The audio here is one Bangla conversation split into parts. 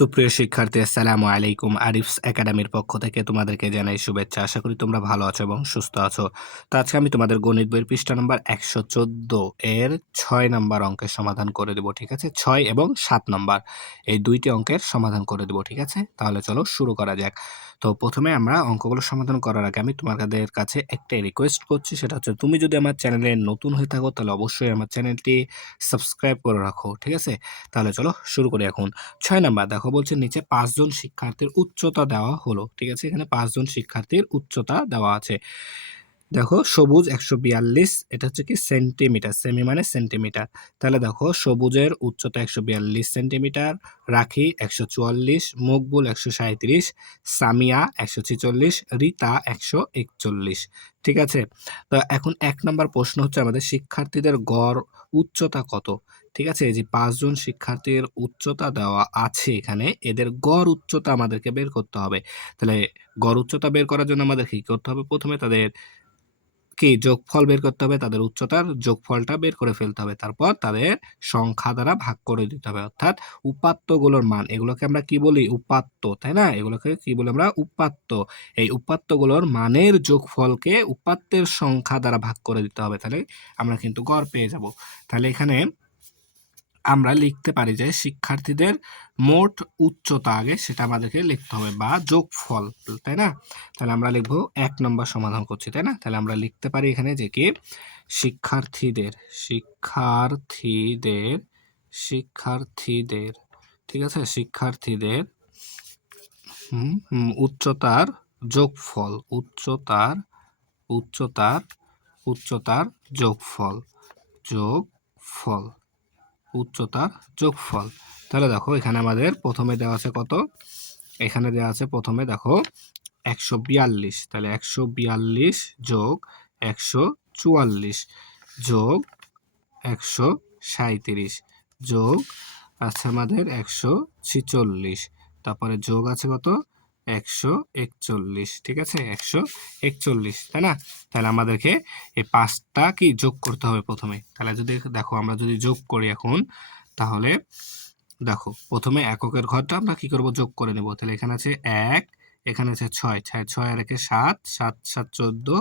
সুপ্রিয় শিক্ষার্থী, আসসালামু আলাইকুম। আরিফস একাডেমির পক্ষ থেকে তোমাদেরকে জানাই শুভেচ্ছা। আশা করি তোমরা ভালো আছো এবং সুস্থ আছো। তো আজকে আমি তোমাদের গণিত বইয়ের পৃষ্ঠা নাম্বার ১১৪ এর ৬ নাম্বার অঙ্কের সমাধান করে দেব। ঠিক আছে? ৬ এবং ৭ নাম্বার এই ২টি অঙ্কের সমাধান করে দেব। ঠিক আছে? তাহলে চলো শুরু করা যাক। তো প্রথমে আমরা অঙ্কগুলো সমাধান করার আগে আমি তোমাদের কাছে একটাই রিকোয়েস্ট করছি, সেটা হচ্ছে তুমি যদি আমার চ্যানেলে নতুন হয়ে থাকো তাহলে অবশ্যই আমার চ্যানেলটি সাবস্ক্রাইব করে রাখো। ঠিক আছে? তাহলে চলো শুরু করি এখন। ৬ নাম্বার দেখো, বলছে নিচে ৫ জন শিক্ষার্থীর উচ্চতা দেওয়া হলো। ঠিক আছে? এখানে ৫ জন শিক্ষার্থীর উচ্চতা দেওয়া আছে। দেখো সবুজ ১৪২, এটা হচ্ছে কি সেন্টিমিটার, সেমি মানে সেন্টিমিটার। তাহলে দেখো সবুজের উচ্চতা ১৪২ সেন্টিমিটার, রাখি ১৪৪, মকবুল ১৩৭, সামিয়া ১৪৬, রিতা ১৪১। ঠিক আছে? তো এখন ১ নাম্বার প্রশ্ন হচ্ছে আমাদের শিক্ষার্থীদের গড় উচ্চতা কত? ঠিক আছে? এই যে ৫ জন শিক্ষার্থীর উচ্চতা দেওয়া আছে এখানে, এদের গড় উচ্চতা আমাদেরকে বের করতে হবে। তাহলে গড় উচ্চতা বের করার জন্য আমাদের কি করতে হবে? প্রথমে তাদের যোগফল বের করতে হবে, তাদের উচ্চতার যোগফলটা বের করে ফেলতে হবে। তারপর তাদের সংখ্যা দ্বারা ভাগ করে দিতে হবে। অর্থাৎ উপাত্তগুলোর মান, এগুলোকে আমরা কি বলি? উপাত্ত, তাই না? এগুলোকে কি বলি আমরা? উপাত্ত। এই উপাত্তগুলোর মানের যোগফলকে উপাত্তের সংখ্যা দ্বারা ভাগ করে দিতে হবে। তাহলে আমরা কিন্তু গড় পেয়ে যাব। তাহলে এখানে আমরা লিখতে পারি যে শিক্ষার্থীদের মোট উচ্চতা আগে সেটা আমাদেরকে লিখতে হবে, বা যোগফল, তাই না? তাহলে আমরা লিখবো ১ নম্বর সমাধান করছি, তাই না? তাহলে আমরা লিখতে পারি এখানে যে কি শিক্ষার্থীদের শিক্ষার্থীদের শিক্ষার্থীদের ঠিক আছে, শিক্ষার্থীদের উচ্চতার যোগফল, উচ্চতার উচ্চতার যোগফল, যোগফল উচ্চতার যোগফল। তাহলে দেখো এখানে আমাদের প্রথমে দেওয়া আছে কত? এখানে দেওয়া আছে প্রথমে দেখো ১৪২। তাহলে ১৪২ যোগ ১৪৪ যোগ ১৩৭ যোগ আছে আমাদের ১৪৬। তারপরে যোগ আছে কত? ১৪১। ঠিক আছে? ১৪১, তাই না? তাহলে আমাদেরকে এই ৫টা কি যোগ করতে হবে প্রথমে। তাহলে যদি দেখো আমরা যদি যোগ করি এখন, তাহলে দেখো প্রথমে এককের ঘরটা আমরা কি করব? যোগ করে নেব। তাহলে এখানে আছে ১, এখানে আছে ৬, ৬ আর ১ ৭, ৭ ৭ ১৪,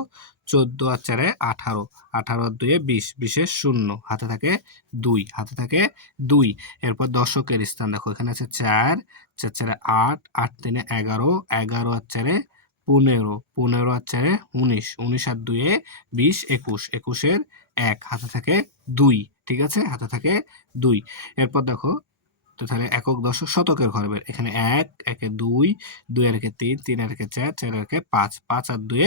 ১৪ আর ৪ ১৮, ১৮ আর ২ ২০, ২০ এর ০, হাতে থাকে ২, হাতে থাকে ২। এরপর দশকের স্থান দেখো, এখানে আছে ৪, ৪ ৪ ৮, ৮ ৩ ১১, ১১ আর ৪ ১৫, ১৫ আর ৪ ১৯, ১৯ আর ২ ২০, ২১, ২১ এর ১, হাতে থাকে ২। ঠিক আছে? হাতে থাকে ২। এরপর দেখো, তো তাহলে একক দশক শতকের ঘর বের। এখানে ১, ১ এ ২, ২ আর ১ ৩, ৩ আর ১ ৪, ৪ আর ১ ৫, ৫ আর ২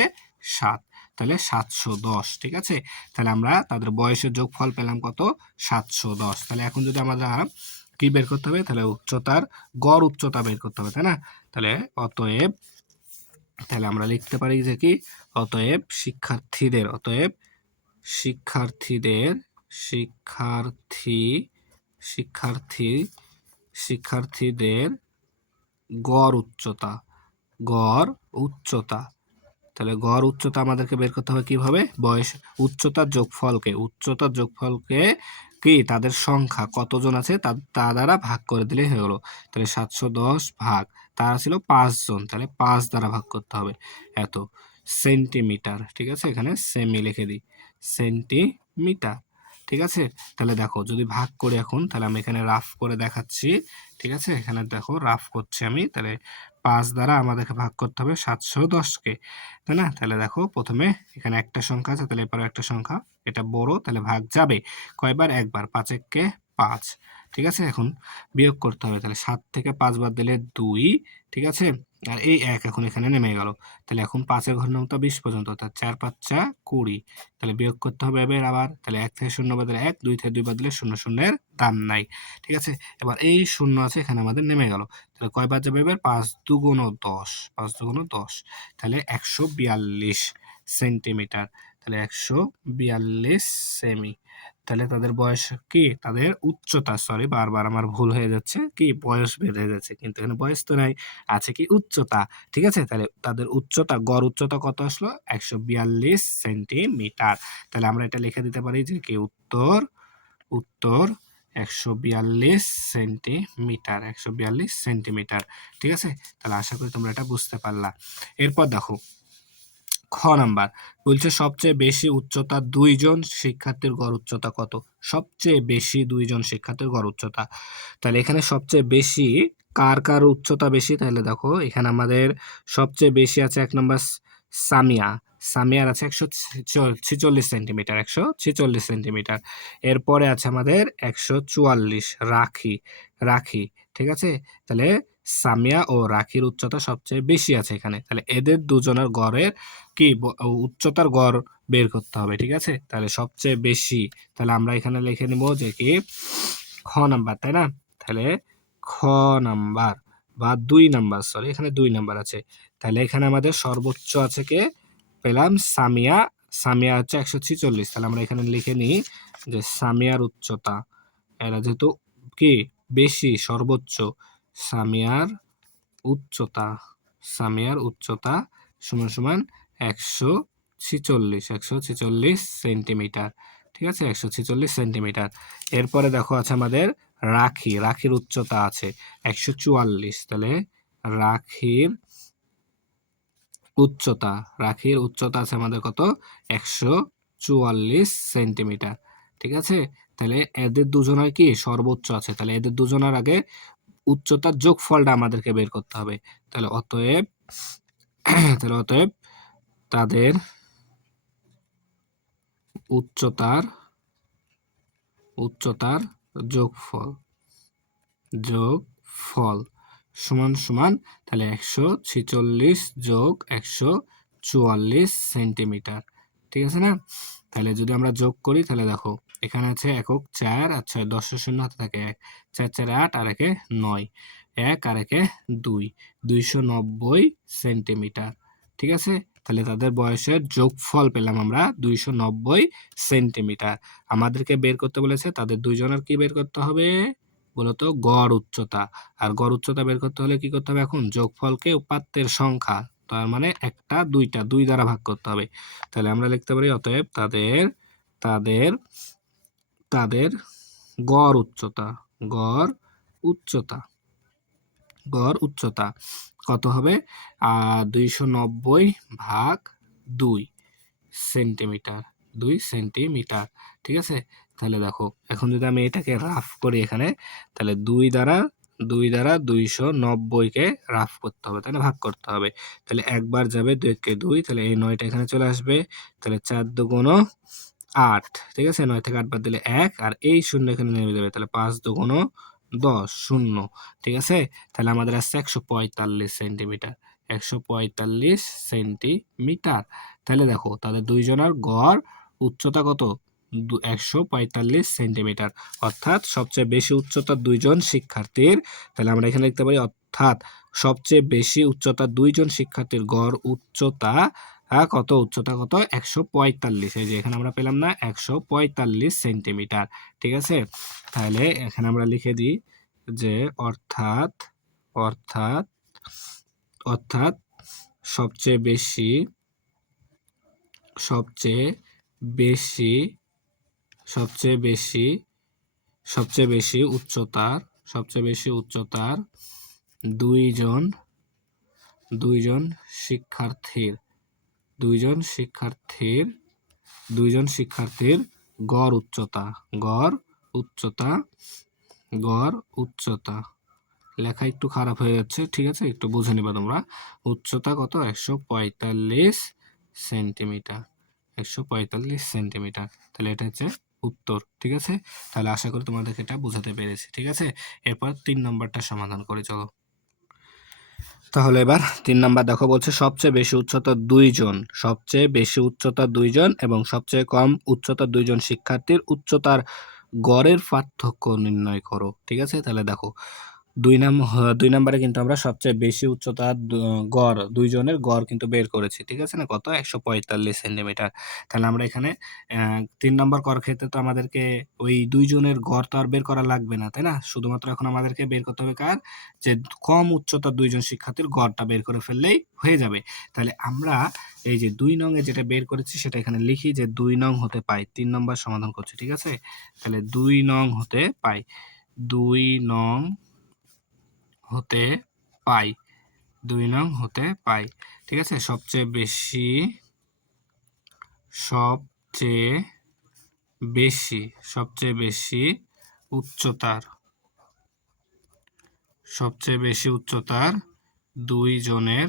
৭, তাহলে ৭১০। ঠিক আছে? তাহলে আমরা তাদের বয়সের যোগফল পেলাম কত? ৭১০। তাহলে এখন যদি আমরা কি বের করতে হবে? তাহলে উচ্চতার গড় উচ্চতা বের করতে হবে, তাই না? তাহলে অতএব, তাহলে আমরা লিখতে পারি যে কি অতএব শিক্ষার্থীদের, অতএব শিক্ষার্থীদের শিক্ষার্থী শিক্ষার্থী শিক্ষার্থীদের গড় উচ্চতা, গড় উচ্চতা। তাহলে গড় উচ্চতা আমাদেরকে বের করতে হবে কিভাবে? বয়স, উচ্চতার যোগফলকে, উচ্চতার যোগফলকে কি তাদের সংখ্যা কতজন আছে তা দ্বারা ভাগ করে দিলেই হয়ে গেলো। তাহলে ৭১০ ভাগ, তারা ছিল ৫ জন, তাহলে ৫ দ্বারা ভাগ করতে হবে এত সেন্টিমিটার। ঠিক আছে? এখানে সেমি লিখে দিই, সেন্টিমিটার। ঠিক আছে? তাহলে দেখো যদি ভাগ করি এখন, তাহলে আমি এখানে রাফ করে দেখাচ্ছি। ঠিক আছে? এখানে দেখো রাফ করছি আমি। তাহলে ৫ দ্বারা আমাদেরকে ভাগ করতে হবে ৭১০কে, তাই না? তাহলে দেখো প্রথমে এখানে একটা সংখ্যা আছে, তাহলে এরপরে একটা সংখ্যা, এটা বড়, তাহলে ভাগ যাবে কয়বার? একবার, ৫ একে ৫। ঠিক আছে? এখন বিয়োগ করতে হবে। তাহলে ৭ থেকে ৫ বাদ দিলে ২। ঠিক আছে? আর এই ১ এখন এখানে নেমে গেল। তাহলে এখন ৫ এর ঘর নামতা ২০ পর্যন্ত, অর্থাৎ ৪ ৫ যা ২০। তাহলে বিয়োগ করতে হবে এবার আবার। তাহলে ১ থেকে ০ বাদ দিলে ১, ২ থেকে ২ বাদ দিলে ০, ০ এর দাম নাই। ঠিক আছে? এবার এই ০ আছে এখানে আমাদের নেমে গেল। তাহলে কয়বার যাবে এবার? ৫ ২ ১০, ৫ ২ ১০। তাহলে ১৪২ সেন্টিমিটার। তাহলে ১৪২ সেমি। তাহলে তাদের বয়স কি? তাদের উচ্চতা, সরি বারবার আমার ভুল হয়ে যাচ্ছে, কি বয়স বের হয়ে যাচ্ছে, কিন্তু এখানে বয়স তো নাই, আছে কি উচ্চতা। ঠিক আছে? তাহলে তাদের উচ্চতা, গড় উচ্চতা কত আসলো? ১৪২ সেন্টিমিটার। তাহলে আমরা এটা লিখে দিতে পারি যে কি উত্তর 142 সেন্টিমিটার, 142 সেন্টিমিটার। ঠিক আছে? তাহলে আশা করি তোমরা এটা বুঝতে পারলা। এরপর দেখো খ নাম্বার বলছে সবচেয়ে বেশি উচ্চতা 2 জন শিক্ষার্থীর গড় উচ্চতা কত? সবচেয়ে বেশি 2 জন শিক্ষার্থীর গড় উচ্চতা। তাহলে এখানে সবচেয়ে বেশি কার উচ্চতা বেশি? তাহলে দেখো এখানে আমাদের সবচেয়ে বেশি আছে 1 নম্বর সামিয়া। সামিয়ার আছে 146 সেন্টিমিটার, 146 সেন্টিমিটার। এরপরে আছে আমাদের 144 রাখি। ঠিক আছে? তাহলে সামিয়া ও রাখির উচ্চতা সবচেয়ে বেশি আছে এখানে। তাহলে এদের দুজনের গড়ের কি উচ্চতার গড় বের করতে হবে। ঠিক আছে? তাহলে সবচেয়ে বেশি, তাহলে আমরা এখানে লিখে নিব যে কি খ নাম্বার, তাই না? তাহলে খ নাম্বার বা 2 নাম্বার, সরি এখানে 2 নাম্বার আছে। তাহলে এখানে আমাদের সর্বোচ্চ আছে কে? পেলাম সামিয়া হচ্ছে 146। তাহলে আমরা এখানে লিখে নিই যে সামিয়ার উচ্চতা, এরা যেহেতু কি বেশি সর্বোচ্চ, সামিয়ার উচ্চতা সমান সমান 146 সেন্টিমিটার। ঠিক আছে? 146 সেন্টিমিটার। এরপরে দেখো আছে আমাদের রাখির উচ্চতা আছে 144। তাহলে রাখির উচ্চতা আছে আমাদের কত? 144 সেন্টিমিটার। ঠিক আছে? তাহলে এদের দুজনের কি সর্বোচ্চ আছে। তাহলে এদের দুজনের আগে উচ্চতার যোগফলটা আমাদেরকে বের করতে হবে। তাহলে অতএব তাদের উচ্চতার যোগফল সমান সমান তাহলে 146 যোগ 144 সেন্টিমিটার। ঠিক আছে না? তাহলে যদি আমরা যোগ করি তাহলে দেখো এখানে আছে একক 4 আর 6, 10 শূন্য হাতে থাকে 1, 4 4 8 আর 1 9, 1 আর 1 2, 290 সেন্টিমিটার। ঠিক আছে? তাহলে তাদের বয়সের যোগফল পেলাম আমরা 290 সেন্টিমিটার। আমাদেরকে বের করতে বলেছে তাদের দুইজনের কি বের করতে হবে বলতো? গড় উচ্চতা। আর গড় উচ্চতা বের করতে হলে কি করতে হবে? এখন যোগফলকে উপাত্তের সংখ্যা, তার মানে একটা দুইটা 2 দ্বারা ভাগ করতে হবে। তাহলে আমরা লিখতে পারি অতএব তাদের তাদের গড় উচ্চতা কত হবে? 290 ভাগ 2 সেন্টিমিটার, 2 সেন্টিমিটার। ঠিক আছে? তাহলে দেখো এখন যদি আমি এটাকে রাফ করি এখানে, তাহলে 2 দ্বারা 290 কে রাফ করতে হবে, তাই না? ভাগ করতে হবে। তাহলে একবার যাবে 2 কে 2, তাহলে এই 9টা এখানে চলে আসবে। তাহলে 4 দুগুণ 8। ঠিক আছে? 9 থেকে 8 বাদ দিলে 1 আর এই শূন্য এখানে নেমে যাবে। তাহলে 5 দুগুণ 10 শূন্য। ঠিক আছে? তাহলে আমাদের আসছে 145 সেন্টিমিটার, 145 সেন্টিমিটার। তাহলে দেখো তাদের দুইজনের গড় উচ্চতা কত? 145 সেন্টিমিটার। অর্থাৎ সবচেয়ে বেশি উচ্চতা 2 জন শিক্ষার্থীর, তাহলে আমরা এখানে লিখতে পারি অর্থাৎ সবচেয়ে বেশি উচ্চতা 2 জন শিক্ষার্থীর গড় উচ্চতা কত? উচ্চতা কত? 145। এই যে এখানে আমরা পেলাম না 145 সেন্টিমিটার। ঠিক আছে? তাহলে এখানে আমরা লিখে দিই যে অর্থাৎ অর্থাৎ অর্থাৎ সবচেয়ে বেশি সবচেয়ে বেশি সবচেয়ে বেশি সবচেয়ে বেশি উচ্চতার সবচেয়ে বেশি উচ্চতার 2 জন শিক্ষার্থীর 2 জন শিক্ষার্থীর গড় উচ্চতা লেখা একটু খারাপ হয়ে যাচ্ছে। ঠিক আছে? একটু বুঝে নিবা তোমরা। উচ্চতা কত? 145 সেন্টিমিটার, 145 সেন্টিমিটার। তাহলে এটা হচ্ছে উত্তর। ঠিক আছে? তাহলে আশা করি তোমাদেরকে এটা বুঝাতে পেরেছি। ঠিক আছে? এরপর 3 নম্বরটা সমাধান করি, চলো। তাহলে এবার 3 নাম্বার দেখো বলছে সবচেয়ে বেশি উচ্চতা 2 জন এবং সবচেয়ে কম উচ্চতা 2 জন শিক্ষার্থীর উচ্চতার গড়ের পার্থক্য নির্ণয় করো। ঠিক আছে? তাহলে দেখো দুই নম্বরে কিন্তু আমরা সবচেয়ে বেশি উচ্চতার গড় দুইজনের গড় কিন্তু বের করেছি, ঠিক আছে না? কত? 145 সেন্টিমিটার। তাহলে আমরা এখানে ৩ নম্বর ক্ষেত্রে তো আমাদেরকে ওই দুইজনের গড় তো আর বের করা লাগবে না, তাই না? শুধুমাত্র এখন আমাদেরকে বের করতে হবে কার? যে কম উচ্চতার দুইজন শিক্ষার্থীর গড়টা বের করে ফেললেই হয়ে যাবে। তাহলে আমরা এই যে ২ নং এ যেটা বের করেছি সেটা এখানে লিখি যে ২ নং হতে পাই। ৩ নম্বর সমাধান করছি, ঠিক আছে? তাহলে ২ নং হতে পাই। ২ নং হতে পাই। ২ নং হতে পাই। ঠিক আছে? সবচেয়ে বেশি উচ্চতার দুইজনের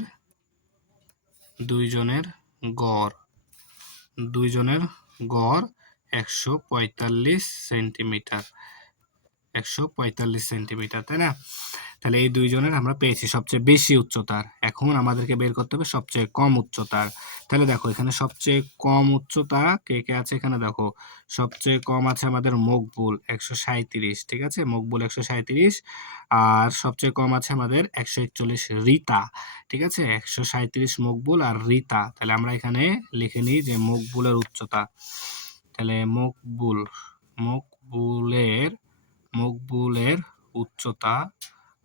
গড় ১৪৫ সেন্টিমিটার। ১৪৫ সেন্টিমিটার, তাই না? তাহলে এই দুইজনের আমরা পেয়েছি সবচেয়ে বেশি উচ্চতার। এখন আমাদেরকে বের করতে হবে সবচেয়ে কম উচ্চতার। তাহলে দেখো এখানে সবচেয়ে কম উচ্চতা কে, কে আছে এখানে দেখো। সবচেয়ে কম আছে আমাদের মকবুল ১৩৭, ঠিক আছে? মকবুল ১৩৭ আর সবচেয়ে কম আছে আমাদের ১৪১ রিতা। ঠিক আছে? ১৩৭ মকবুল আর রিতা। তাহলে আমরা এখানে লিখে নিই যে মকবুলের উচ্চতা। তাহলে মকবুলের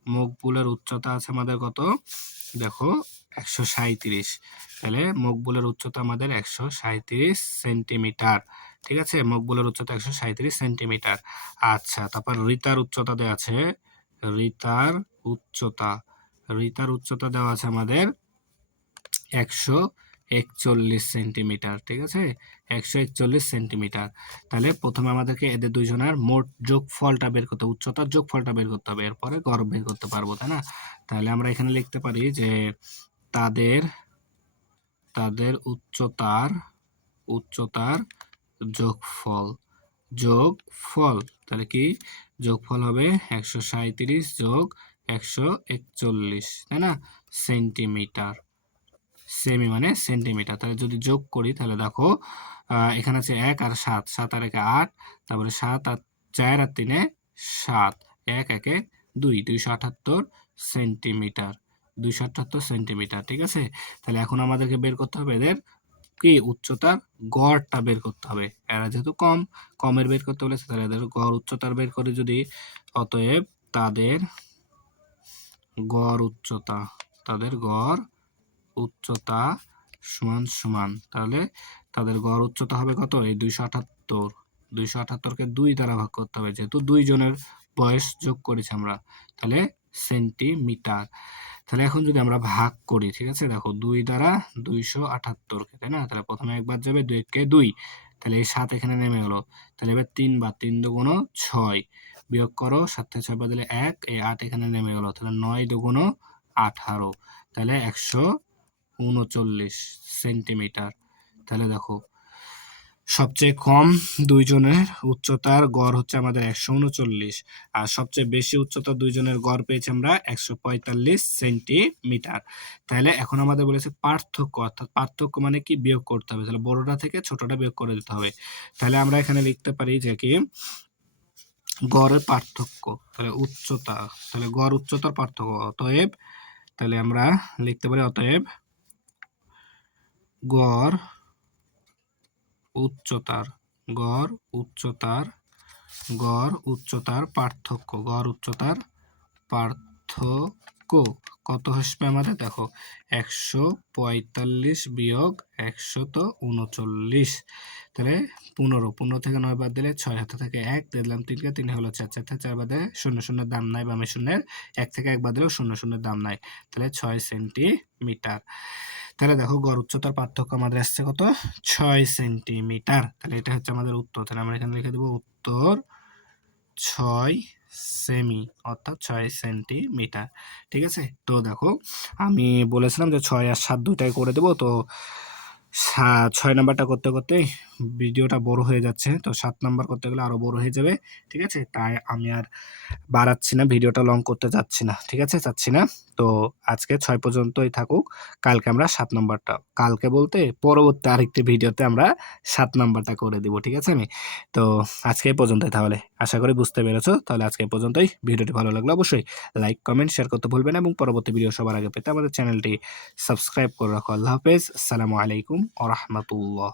মকবুলের উচ্চতা আছে আমাদের কত? দেখো ১৩৭। তাহলে মকবুলের উচ্চতা আমাদের ১৩৭ সেন্টিমিটার। ঠিক আছে? মকবুলের উচ্চতা ১৩৭ সেন্টিমিটার। আচ্ছা, তারপর রিতার উচ্চতা দেওয়া আছে। রিতার উচ্চতা দেওয়া আছে আমাদের ১৪১ সেন্টিমিটার। ঠিক আছে? ১৪১ সেন্টিমিটার। তাহলে প্রথমে আমাদেরকে এদের দুইজনের মোট যোগফলটা বের করতে হবে, উচ্চতার যোগফলটা বের করতে হবে। এরপরে গড় বের করতে পারবো, তাই না? তাহলে আমরা এখানে লিখতে পারি যে তাদের উচ্চতার যোগফল। তাহলে কি? যোগফল হবে ১৩৭ যোগ ১৪১, তাই না? সেন্টিমিটার। সেমি মানে সেন্টিমিটার। তাহলে যদি যোগ করি তাহলে দেখো এখানে আছে ১ আর ৭, ৭ আর ১ ৮, তারপরে ৭ আর ৪ আর ৩ ৭, ১ একে ২, ২৭৮ সেন্টিমিটার। ২৭৮ সেন্টিমিটার, ঠিক আছে? তাহলে এখন আমাদেরকে বের করতে হবে এদের কি উচ্চতার গড়টা বের করতে হবে। এরা যেহেতু কমের বের করতে বলেছে তাহলে এদের গড় উচ্চতার বের করে যদি, অতএব তাদের গড় উচ্চতা সমান তাহলে তাদের গড় উচ্চতা হবে কত? এই ২৭৮। ২৭৮কে ২ দ্বারা ভাগ করতে হবে যেহেতু দুইজনের বয়স যোগ করেছি আমরা। তাহলে সেন্টিমিটার। তাহলে এখন যদি আমরা ভাগ করি, ঠিক আছে? দেখো ২ দ্বারা ২৭৮কে, তাই না? তাহলে প্রথমে একবার যাবে ২ কে ২, তাহলে এই ৭ এখানে নেমে গেল। তাহলে এবার ৩ বার, ৩ দুগুণ ৬, বিয়োগ করো ৭ থেকে ৬ বাদ দিলে ১, এই ৮ এখানে নেমে গেল। তাহলে ৯ দুগুণ ১৮, তাহলে ১৩৯ সেন্টিমিটার। তাহলে দেখো সবচেয়ে কম দুইজনের উচ্চতার গড় হচ্ছে আমাদের ১৩৯ আর সবচেয়ে বেশি উচ্চতার দুইজনের গড় পেয়েছি আমরা ১৪৫ সেন্টিমিটার। তাহলে এখন আমাদের বলেছে পার্থক্য, অর্থাৎ পার্থক্য মানে কি? বিয়োগ করতে হবে। তাহলে বড়টা থেকে ছোটটা বিয়োগ করে দিতে হবে। তাহলে আমরা এখানে লিখতে পারি যে কি গড়ের পার্থক্য, তাহলে উচ্চতা, তাহলে গড় উচ্চতার পার্থক্য। অতএব তাহলে আমরা লিখতে পারি অতএব গড় উচ্চতার পার্থক্য কত আসবে আমাদের? দেখো ১৪৫ বিয়োগ ১৩৯, তাহলে ১৫ থেকে ৯ বাদ দিলে ৬, হাতে থেকে ১ দিলাম ৩কে, ৩ হলো ৪, ৪ থেকে ৪ বাদে শূন্য শূন্যের দাম নাই, বামে শূন্যের ১ থেকে ১ বাদ দিলেও শূন্য শূন্যের দাম নাই, তাহলে ৬ সেন্টিমিটার। তাহলে দেখো গড় উচ্চতার পার্থক্য আমাদের আসছে কত? ৬ সেন্টিমিটার। তাহলে এটা হচ্ছে আমাদের উত্তর। তাহলে আমরা এখানে লিখে দেবো উত্তর ৬ সেমি, অর্থাৎ ৬ সেন্টিমিটার। ঠিক আছে? তো দেখো আমি বলেছিলাম যে ৬ আর ৭ দুইটাই করে দেবো। তো ৬ নাম্বারটা করতে ভিডিওটা বড় হয়ে যাচ্ছে। তো ৭ নাম্বার করতে গেলে আরো বড় হয়ে যাবে। ঠিক আছে? তাই আমি আর বাড়াচ্ছি না, ভিডিওটা লং করতে চাচ্ছি না। ঠিক আছে? চাচ্ছি না। তো আজকে ৬ পর্যন্তই থাকুক। কালকে আমরা ৭ নাম্বারটা, কালকে বলতে পরবর্তী আরেকটি ভিডিওতে আমরা ৭ নাম্বারটা করে দিব। ঠিক আছে? তো আজকে এই পর্যন্তই তাহলে। আশা করি বুঝতে পেরেছো। তাহলে আজকে এই পর্যন্তই। ভিডিওটি ভালো লাগলে অবশ্যই লাইক, কমেন্ট, শেয়ার করতে ভুলবেন না এবং পরবর্তী ভিডিও সবার আগে পেতে আমাদের চ্যানেলটি সাবস্ক্রাইব করে রাখো। আল্লাহ হাফেজ। আসসালামু আলাইকুম ওয়া রাহমাতুল্লাহ।